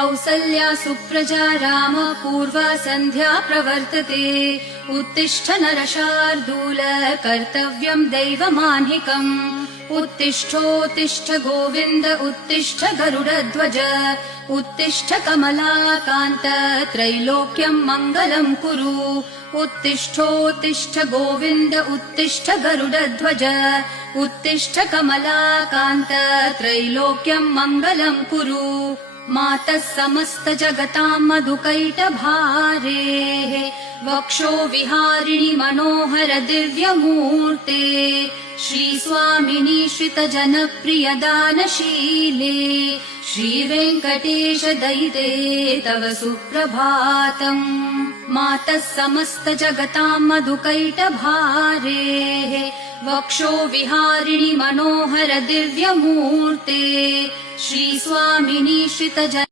कौसल्या सुप्रजा राम पूर्वा सन्ध्या प्रवर्तते उत्तिष्ठ नरशार्दूल कर्तव्यं दैवमान्हिकम् उत्तिष्ठोत्तिष्ठ गोविन्द उत्तिष्ठ गरुडध्वज उत्तिष्ठ कमलाकान्त त्रैलोक्यं मङ्गलं कुरु उत्तिष्ठोत्तिष्ठ गोविन्द उत्तिष्ठ गरुडध्वज उत्तिष्ठ कमलाकान्त त्रैलोक्यं मङ्गलं कुरु मातः समस्त जगतां मधुकैटभारेः वक्षो विहारिणि मनोहर दिव्यमूर्ते श्रीस्वामिनि श्रितजनप्रिय दानशीले श्रीवेङ्कटेश दयिते तव सुप्रभातम् मातः समस्त जगतां मधुकैटभारेः वक्षो विहारिणि मनोहर दिव्यमूर्ते श्रीस्वामिनि श्रितजन